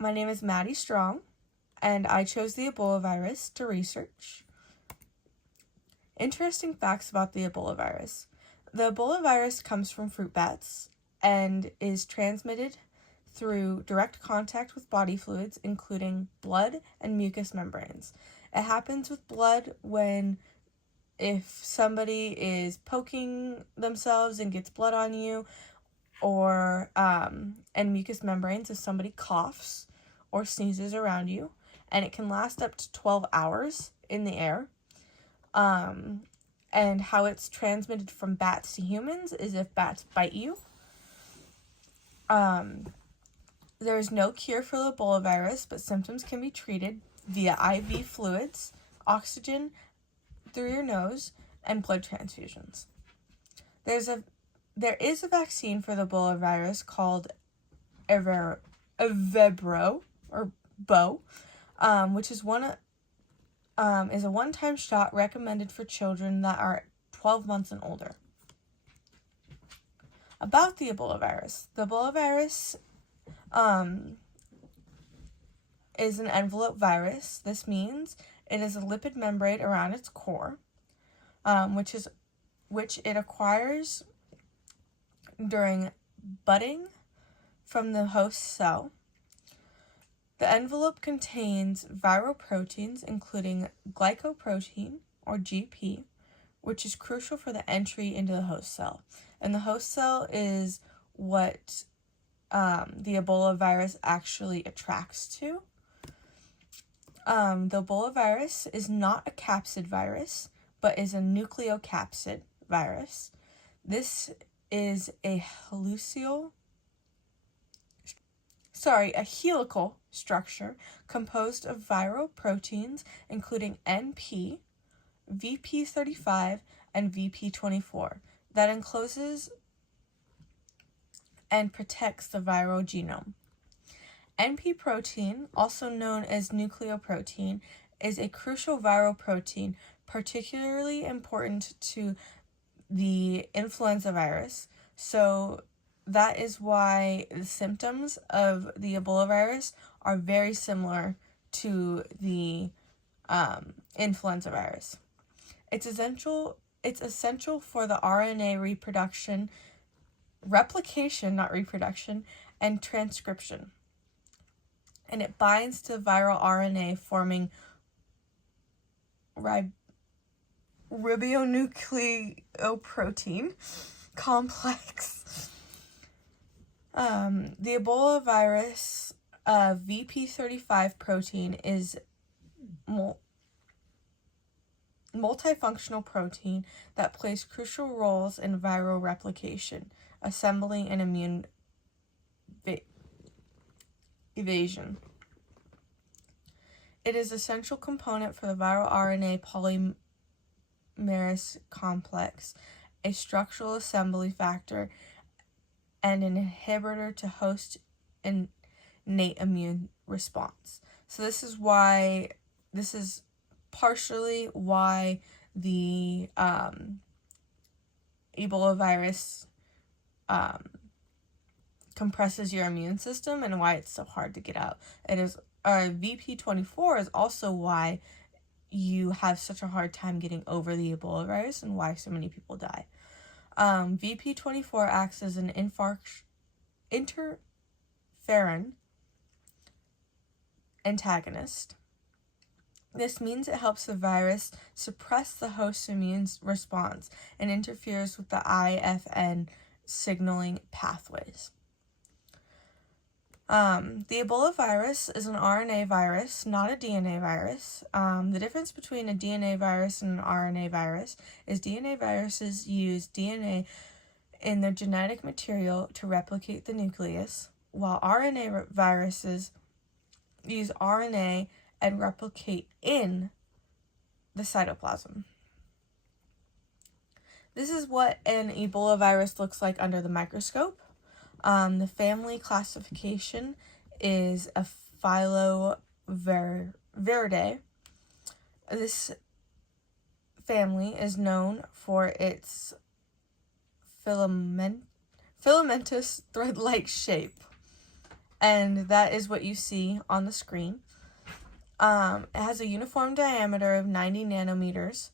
My name is Maddie Strong, and I chose the Ebola virus to research. Interesting facts about the Ebola virus. The Ebola virus comes from fruit bats and is transmitted through direct contact with body fluids, including blood and mucous membranes. It happens with blood if somebody is poking themselves and gets blood on you, or and mucous membranes if somebody coughs or sneezes around you, and it can last up to 12 hours in the air. And how it's transmitted from bats to humans is if bats bite you. There is no cure for the Ebola virus, but symptoms can be treated via IV fluids, oxygen through your nose, and blood transfusions. There is a vaccine for the Ebola virus called Evebro, or Bo, which is a one-time shot recommended for children that are 12 months and older. About the Ebola virus. The Ebola virus is an envelope virus. This means it is a lipid membrane around its core, which it acquires during budding from the host cell. The envelope contains viral proteins, including glycoprotein, or GP, which is crucial for the entry into the host cell. And the host cell is what the Ebola virus actually attracts to. The Ebola virus is not a capsid virus, but is a nucleocapsid virus. This is a helical structure composed of viral proteins, including NP, VP35, and VP24, that encloses and protects the viral genome. NP protein, also known as nucleoprotein, is a crucial viral protein, particularly important to the influenza virus. So that is why the symptoms of the Ebola virus are very similar to the influenza virus. It's essential for the RNA replication, and transcription. And it binds to viral RNA, forming ribonucleoprotein complex. The Ebola virus VP35 protein is multifunctional protein that plays crucial roles in viral replication, assembly, and immune evasion. It is an essential component for the viral RNA polymerase complex, a structural assembly factor, and an inhibitor to host innate immune response. So this is partially why the Ebola virus compresses your immune system and why it's so hard to get out. It is VP24 is also why you have such a hard time getting over the Ebola virus and why so many people die. VP24 acts as an interferon antagonist. This means it helps the virus suppress the host's immune response and interferes with the IFN signaling pathways. The Ebola virus is an RNA virus, not a DNA virus. The difference between a DNA virus and an RNA virus is DNA viruses use DNA in their genetic material to replicate the nucleus, while RNA viruses use RNA and replicate in the cytoplasm. This is what an Ebola virus looks like under the microscope. The family classification is a Filoviridae. This family is known for its filamentous thread-like shape and that is what you see on the screen. It has a uniform diameter of 90 nanometers,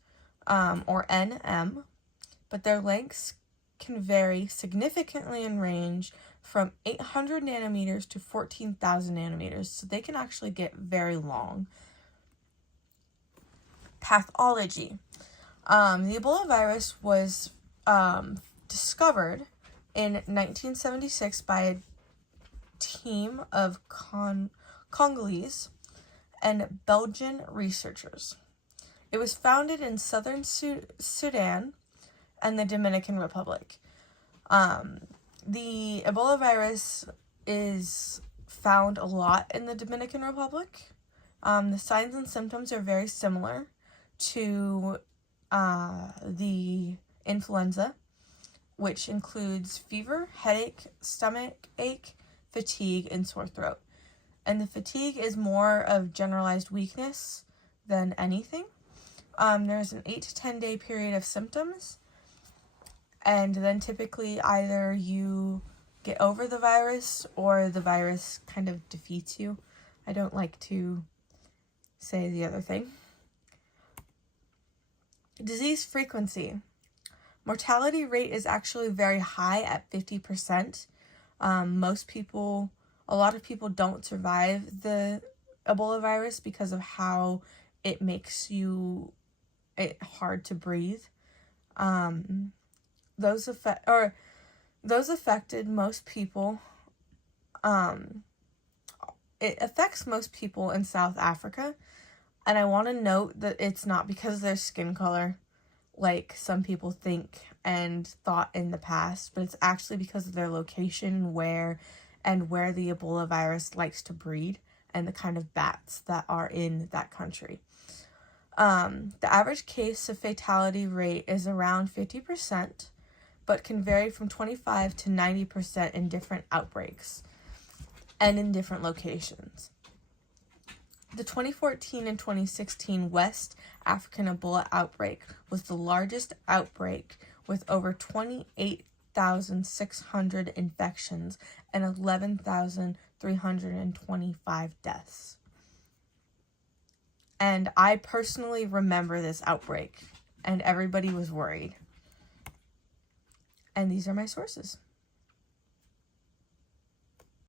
or nm, but their lengths can vary significantly in range from 800 nanometers to 14,000 nanometers, so they can actually get very long. Pathology. The Ebola virus was discovered in 1976 by a team of Congolese and Belgian researchers. It was founded in southern Sudan and the Dominican Republic. The Ebola virus is found a lot in the Dominican Republic. The signs and symptoms are very similar to the influenza, which includes fever, headache, stomach ache, fatigue, and sore throat. And the fatigue is more of generalized weakness than anything. There's an 8 to 10 day period of symptoms, and then typically either you get over the virus or the virus kind of defeats you. I don't like to say the other thing. Disease frequency. Mortality rate is actually very high at 50%. A lot of people don't survive the Ebola virus because of how it makes it hard to breathe. Those affected most people. It affects most people in South Africa, and I want to note that it's not because of their skin color, like some people think and thought in the past, but it's actually because of their location, where the Ebola virus likes to breed, and the kind of bats that are in that country. The average case of fatality rate is around 50%, but can vary from 25 to 90% in different outbreaks and in different locations. The 2014 and 2016 West African Ebola outbreak was the largest outbreak, with over 28,600 infections and 11,325 deaths. And I personally remember this outbreak, and everybody was worried. And these are my sources.